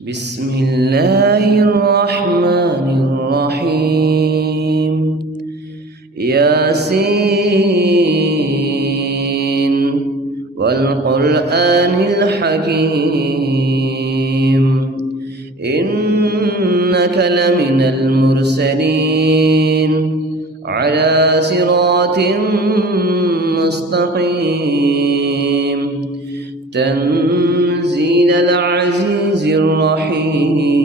بسم الله الرحمن الرحيم ياسين والقرآن الحكيم إنك لمن المرسلين على صراط مستقيم تنزيل العزيز الرحيم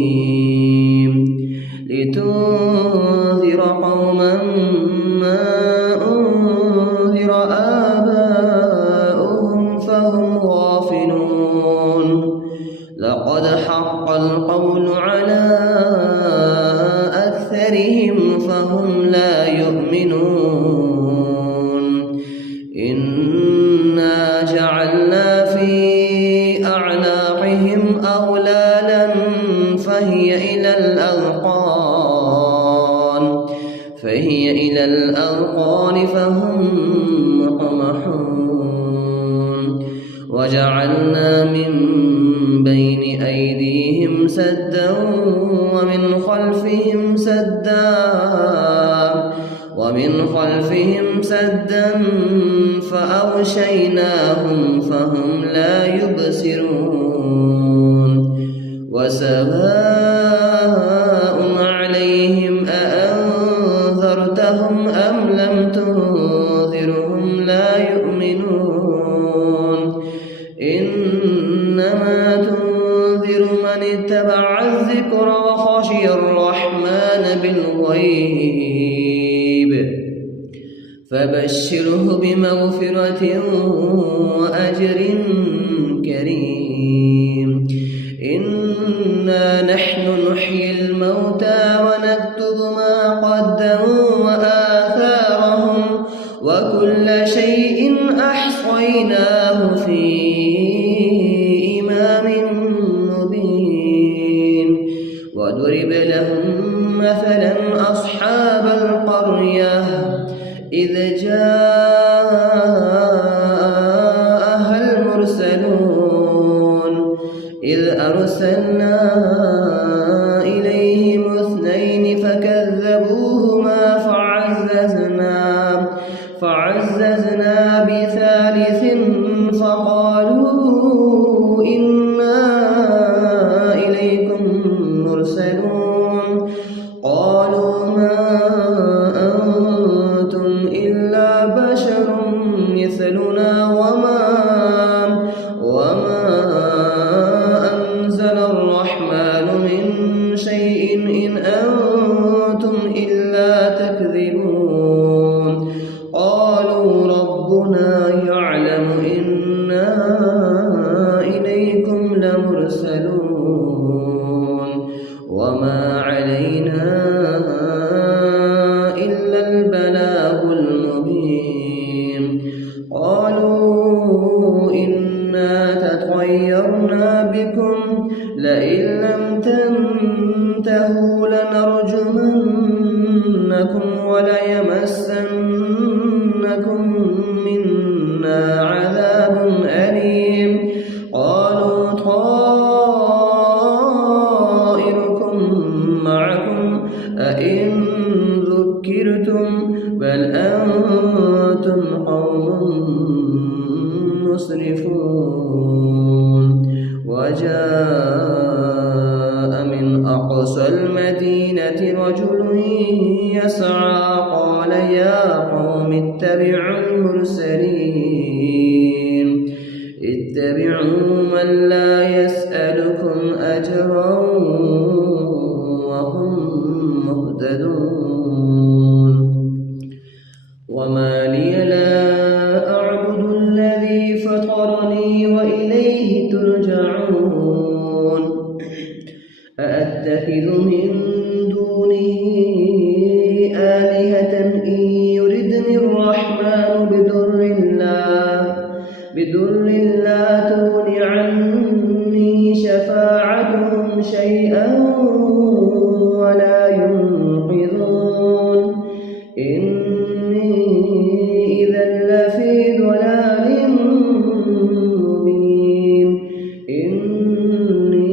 لتنذر قوما ما أنذر آباؤهم فهم غافلون لقد حق القول على أكثرهم فهم لا يؤمنون إنا جعلنا في أعناقهم أغلالا فهي إلى الأذقان فهم مقمحون وجعلنا من بين أيديهم سدا ومن خلفهم سدا فأغشيناهم فهم لا يبصرون وسواء عليهم أأنذرتهم أم لم تنذرهم لا يؤمنون إنما تنذر من اتبع الذكر وخشي الرحمن بالغيب فبشره بمغفرة وأجر كريم إنا نحن نحيي الموتى ونكتب ما قدموا وآثارهم وكل شيء أحصيناه في إمام مبين وضرب لهم مثلا أصحاب القرية إذ جاءها المرسلون إذ أرسلنا إليهم اثنين فكذبوهما فعززنا بثالث فقالوا إنا إليكم مرسلون قالوا ما أنتم إلا بشر مثلنا وما أنزل الرحمن من شيء إن أنتم إلا تكذبون قالوا ربنا يعلم إنا إليكم لمرسلون وما علينا إلا البلاغ المبين قالوا إنا تطيرنا بكم لئن لم تنتهوا لنرجمنكم وليمسنكم منا عذاب أليم قالوا طائركم معكم أئن ذكرتم بل أنتم قوم مسرفون وجاء من أقصى المدينة رجل يسعى قال يا قوم اتبعوا المرسلين اتبعوا من لا يسألكم أجرا وهم مهتدون وما لي لا أعبد الذي فطرني وإليه ترجعون أأتخذ من دونه آلهة إن يردني الرحمن بضر لا تغن عني شفاعتهم شيئا ولا ينقذون إني إذا لفي ضلال مبين إني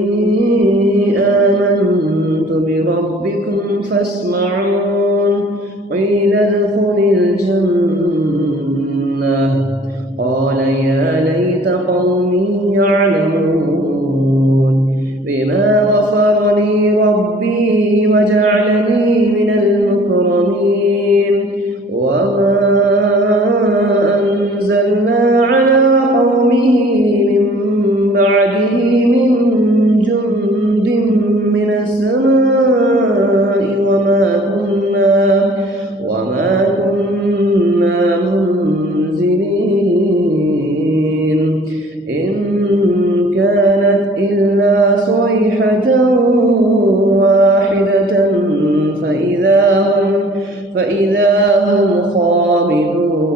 بما غفر لي ربي وجعلني من المكرمين وما أنزلنا على قومه من بعده من جند من السماء وما كنا منزلين إن كانت إلا صيحة واحدة فإذا هم خامدون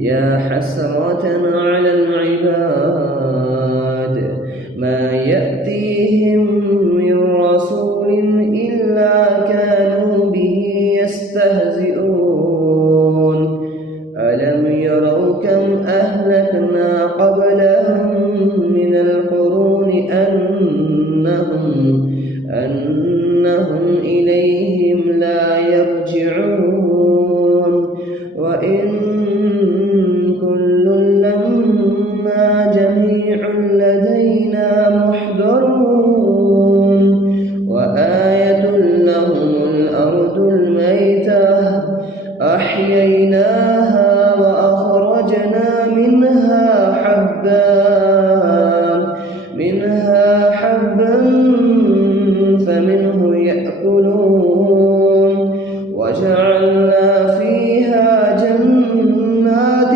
يا حسرة على العباد ما يأتيهم من رسول إلا كانوا به يستهزئون ألم يروا كم أهلكنا قبلهم من القرون أنهم إليهم لا يرجعون وإن كل لما جميع لدينا محضرون وآية لهم الأرض الميتة أحييناها وأخرجنا منها حبا فمنه يأكلون وجعلنا فيها جنات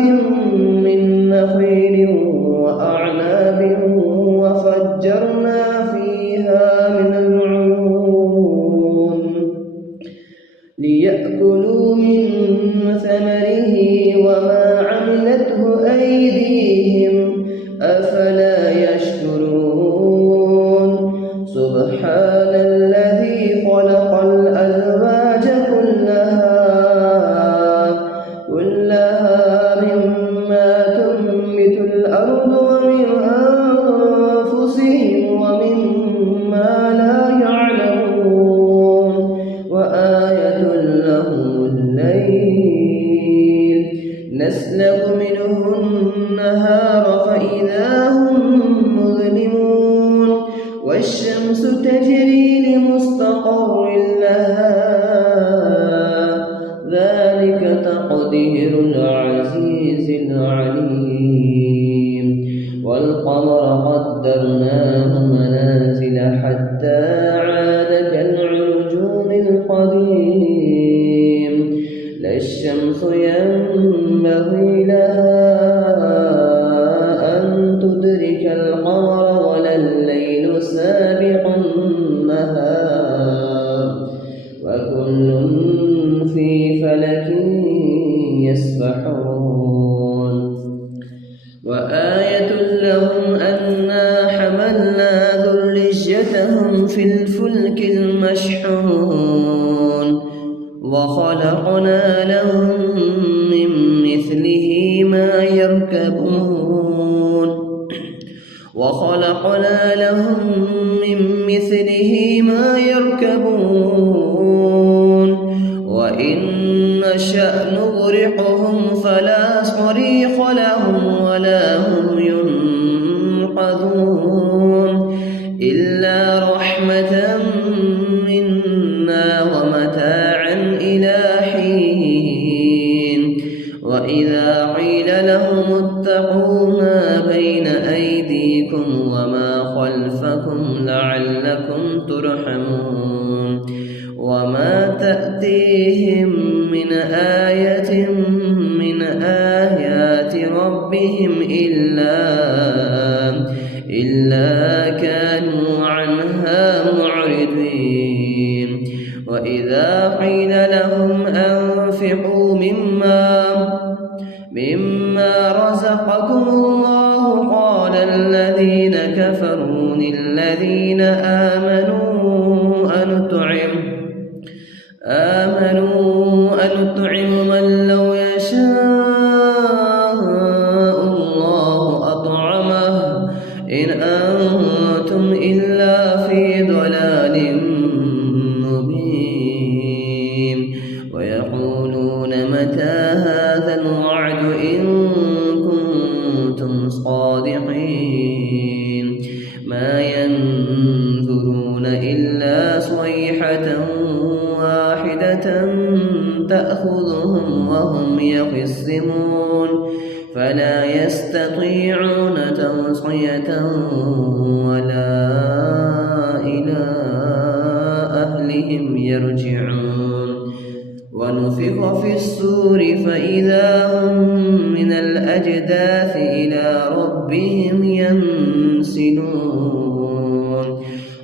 من نخيل وأعناب وفجرنا فيها من العيون ليأكلوا من ثمره وما عملته أيديهم أفلا يشكرون سبحان الذي خلق الأزواج كلها مما تنبت الأرض ومن أنفسهم ومما لا يعلمون وآية لهم الليل نسلك منه النهار فإذا هم مظلمون والشمس تجري لمستقر لها ذلك تقدير العزيز العليم والقمر قدرناه منازل حتى عاد كالعرجون القديم لا الشمس ينبغي لها أن تدرك القمر ولا الليل سابق النهار وكل في فلك يسبحون وآية لهم أنا حملنا ذريتهم في الفلك المشحون وخلقنا لهم من مثله ما يركبون وإن نشأ نغرقهم فلا صريخ لهم ولا هم ينقذون إلا رحمة منا ومتاعا إلى حين وإذا قيل لهم اتقوا ما بين أيديكم وما خلفكم لعلكم ترحمون وما تأتيهم من آية من آيات ربهم إلا كانوا عنها معرضين وإذا قيل لهم أنفقوا مما رزقكم الله قال الذين كفروا للذين آمنوا أنطعم من لو يشاء الله أطعمه إن أنتم إلا في ضلال مبين ويقولون متى هذا الوعد إن كنتم صادقين ما فلا ينظرون إلا صيحة واحدة تأخذهم وهم يخصمون فلا يستطيعون توصية ولا إلى أهلهم يرجعون ونفخ في الصور فإذا هم من الأجداث إلى ربهم ينسلون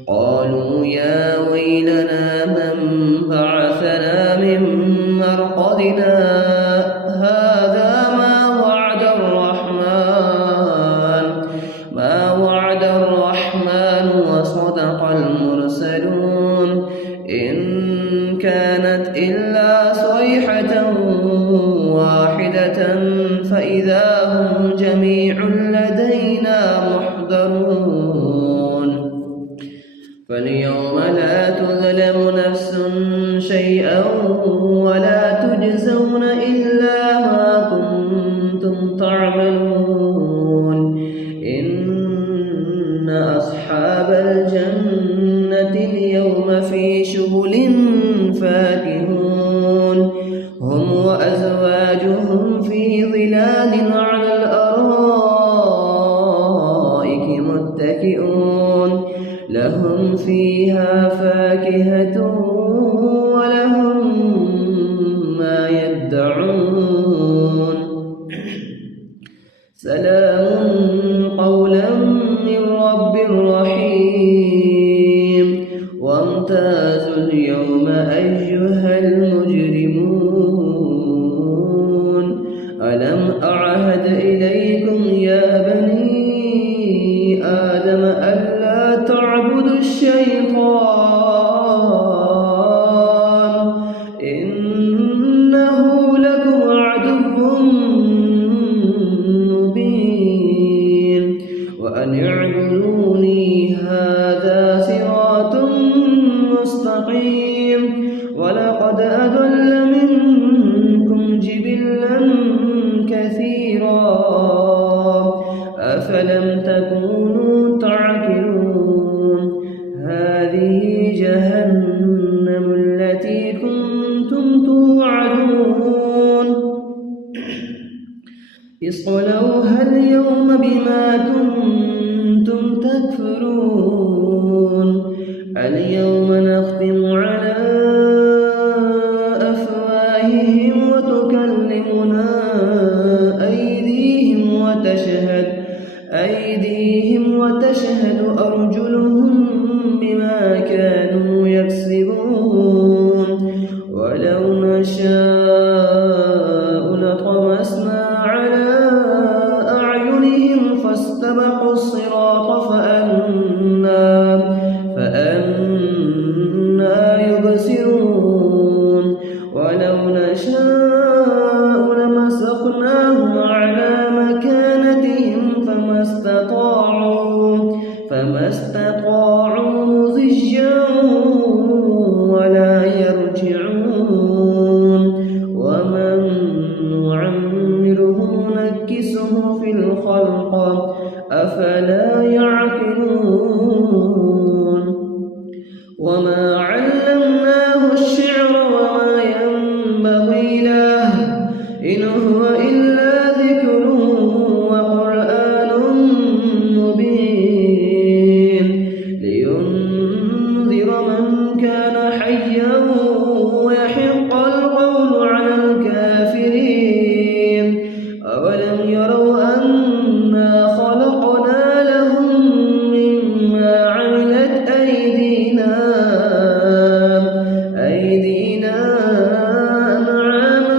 قالوا يا ويلنا من بعثنا من مرقدنا هذا ما وعد الرحمن وصدق المرسلون إن كانت إلا صيحة واحدة فإذا هم جميع لدينا محضرون فاليوم لا تظلم نفس شيئا ولا تجزون إلا ما كنتم تعملون إن أصحاب الجنة اليوم في شغل فاكهون هم وأزواجهم في ظلال على الأرائك متكئون لهم فيها فاكهة ولهم ما يدعون سلام قولا من رب رحيم وامتازوا اليوم أيها المجرمون ألم أعهد إليكم يا بني آدم ألا تعبدوا الشيطان إنه لكم عدو مبين وأن اعبدوني هذا صراط مستقيم ولقد أضل منكم جبلا كثيرا أفلم تكونوا تعقلون هذه جهنم التي كنتم توعدون اصلوها اليوم بما كنتم تكفرون اليوم نختم على أفواههم وتكلمنا أيديهم وتشهد أرجلهم بما كانوا يكسبون ولو نشاء لطمسنا على أعينهم فاستبقوا الصراط فأنا يبصرون ولو نشاء لمسخناهم على مكانتهم فما استطاعوا مضجا ولا يرجعون ومن نعمره نكسه في الخلق أفلا يعقلون وما علمناه الشعر وما ينبغي له إن هو إلا ذكر وقرآن مبين لينذر من كان حيا ويحق القول على الكافرين أولم يروا أنا خلقنا لهم مما عملت أيدينا أنعاما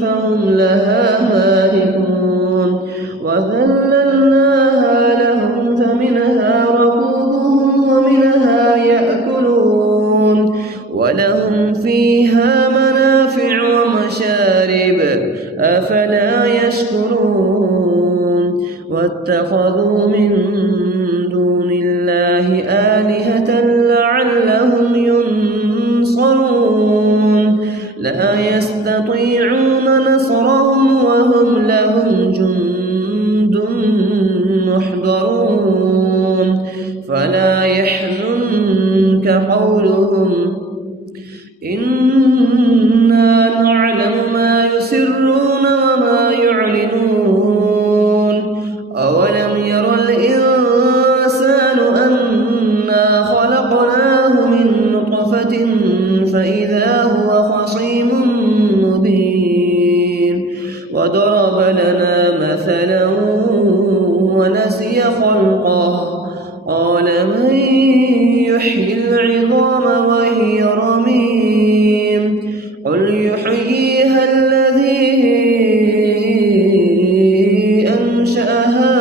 فهم لها مالكون وذللناها لهم فمنها ركوبهم ومنها يأكلون ولهم فيها منافع ومشارب أفلا يشكرون واتخذوا من دون الله آلهة لعلهم ينصرون لا يستطيعون نصرهم وهم لهم جند محضرون ولا يحزنك قولهم إنا نعلم ما يسرون وما يعلنون أولم ير الإنسان أنا خلقناه من نطفة فإذا هو خصيم مبين وضرب لنا مثلا ونسي خلقه قال من يحيي العظام وهي رميم قل يحييها الذي أنشأها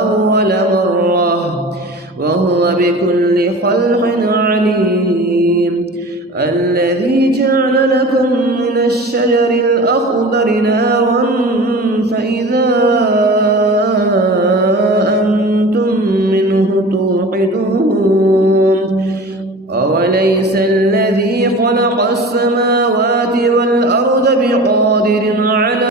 أول مرة وهو بكل خلق عليم الذي جعل لكم من الشجر الأخضر نارا فإذا أنتم منه توقدون أوليس الذي خلق السماوات والأرض بقادر على